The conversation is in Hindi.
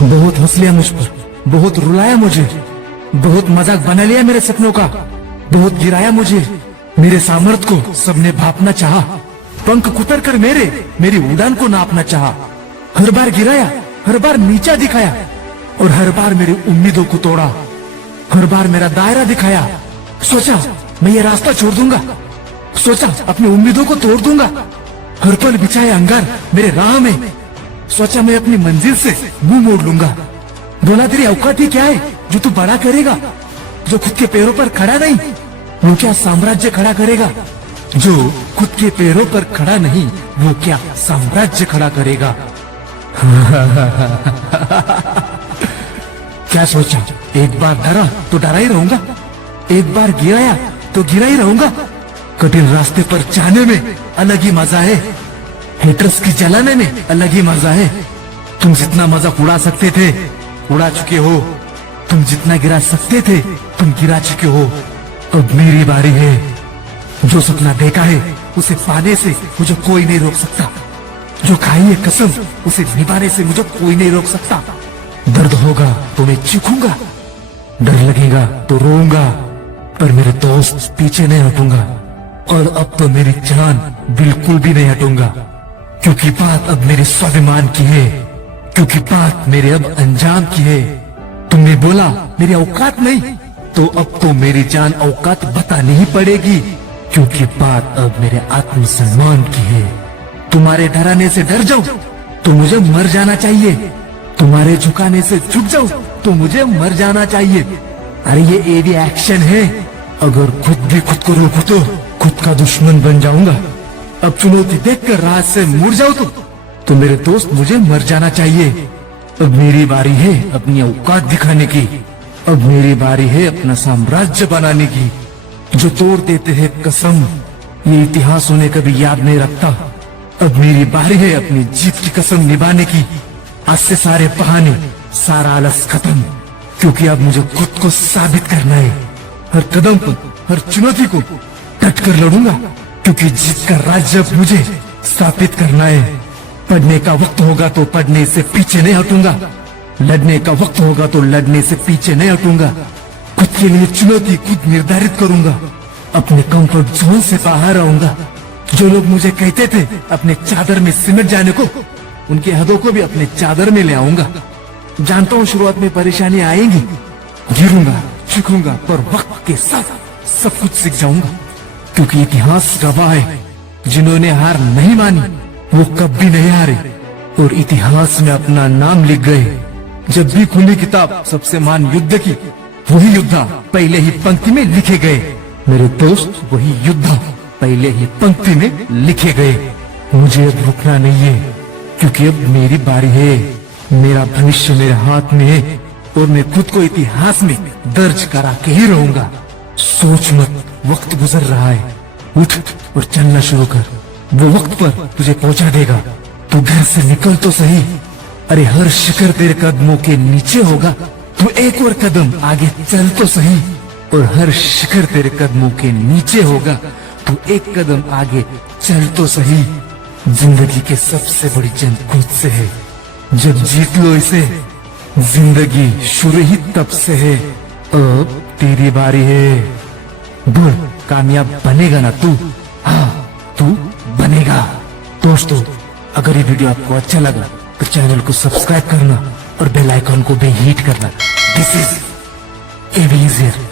बहुत हंस लिया मुझ पर, बहुत रुलाया मुझे, बहुत मजाक बना लिया मेरे सपनों का, बहुत गिराया मुझे, मेरे सामर्थ्य को सबने भापना चाहा, पंख कुतर कर मेरी उड़ान को नापना चाहा। हर बार गिराया, हर बार नीचा दिखाया और हर बार मेरी उम्मीदों को तोड़ा, हर बार मेरा दायरा दिखाया। सोचा मैं ये रास्ता छोड़ दूंगा, सोचा अपनी उम्मीदों को तोड़ दूंगा, हर पल बिछाए अंगार मेरे राह में, सोचा मैं अपनी मंजिल से मुंह मोड़ लूंगा। बोला तेरी औकात ही क्या है जो तू बड़ा करेगा, जो खुद के पैरों पर खड़ा नहीं वो क्या साम्राज्य खड़ा करेगा, जो खुद के पैरों पर खड़ा नहीं वो क्या साम्राज्य खड़ा करेगा। क्या सोचा एक बार डरा तो डरा ही रहूंगा, एक बार गिराया तो गिरा ही रहूंगा। कठिन रास्ते पर जाने में अलग ही मजा है, हेटर्स की जलाने में अलग ही मजा है। तुम जितना मजाक उड़ा सकते थे उड़ा चुके हो, तुम जितना गिरा सकते थे तुम गिरा चुके हो। अब मेरी बारी है, जो सपना देखा है उसे पाने से मुझे कोई नहीं रोक सकता, जो खाई है कसम उसे निभाने से मुझे कोई नहीं रोक सकता। दर्द होगा तो मैं चीखूंगा, डर लगेगा तो रोऊंगा, पर मेरे दोस्त पीछे नहीं हटूंगा। और अब तो मेरी जान बिल्कुल भी नहीं हटूंगा, क्योंकि बात अब मेरे स्वाभिमान की है, क्योंकि बात मेरे अब अंजाम की है। तुमने बोला मेरी औकात नहीं, तो अब तो मेरी जान औकात बतानी ही पड़ेगी, क्योंकि बात अब मेरे आत्मसम्मान की है। तुम्हारे डराने से डर जाऊं तो मुझे मर जाना चाहिए, तुम्हारे झुकाने से झुक जाऊं तो मुझे मर जाना चाहिए। अरे ये एवी एक्शन है, अगर खुद भी खुद को रोकूं तो खुद का दुश्मन बन जाऊंगा। अब चुनौती देखकर राह से मुड़ जाऊं तो मेरे दोस्त मुझे मर जाना चाहिए। अब मेरी बारी है अपनी औकात दिखाने की, अब मेरी बारी है अपना साम्राज्य बनाने की। जो तोड़ देते हैं कसम ये इतिहास उन्हें कभी याद नहीं रखता। अब मेरी बारी है अपनी जीत की कसम निभाने की। आज से सारे बहाने सारा आलस खत्म, क्योंकि अब मुझे खुद को साबित करना है। हर कदम पर हर चुनौती को डट कर लड़ूंगा, क्योंकि जीत का राज्य अब मुझे स्थापित करना है। पढ़ने का वक्त होगा तो पढ़ने से पीछे नहीं हटूंगा, लड़ने का वक्त होगा तो लड़ने से पीछे नहीं हटूंगा। खुद के लिए चुनौती खुद निर्धारित करूंगा, अपने कंफर्ट जोन से बाहर आऊंगा। जो लोग मुझे कहते थे अपने चादर में सिमट जाने को, उनके हदों को भी अपने चादर में ले आऊंगा। जानता हूँ शुरुआत में परेशानी आएंगी, गिरूंगा चूकूंगा, पर वक्त के साथ सब कुछ सीख जाऊंगा, क्योंकि इतिहास गवाह है जिन्होंने हार नहीं मानी वो कभी नहीं हारे और इतिहास में अपना नाम लिख गए। जब भी खुली किताब सबसे महान युद्ध की, वही योद्धा पहले ही पंक्ति में लिखे गए। मेरे दोस्त वही योद्धा पहले ही पंक्ति में लिखे गए। मुझे अब रुकना नहीं है, क्योंकि अब मेरी बारी है। मेरा भविष्य मेरे हाथ में है और मैं खुद को इतिहास में दर्ज करा के ही रहूंगा। सोच मत, वक्त गुजर रहा है, उठ और चलना शुरू कर, वो वक्त पर तुझे पहुंचा देगा। तू घर से निकल तो सही, अरे हर शिखर तेरे कदमों के नीचे होगा। तू एक और कदम आगे चल तो सही, और हर शिखर तेरे कदमों के नीचे होगा। तू एक कदम आगे चल तो सही। जिंदगी की सबसे बड़ी जंग खुद से है, जब जीत लो इसे जिंदगी शुरू ही तब से है। अब तेरी बारी है, बोल कामयाब बनेगा ना तू? हाँ तू बनेगा। दोस्तों अगर ये वीडियो आपको अच्छा लगा तो चैनल को सब्सक्राइब करना और बेल आइकॉन को भी हिट करना। This is even easier.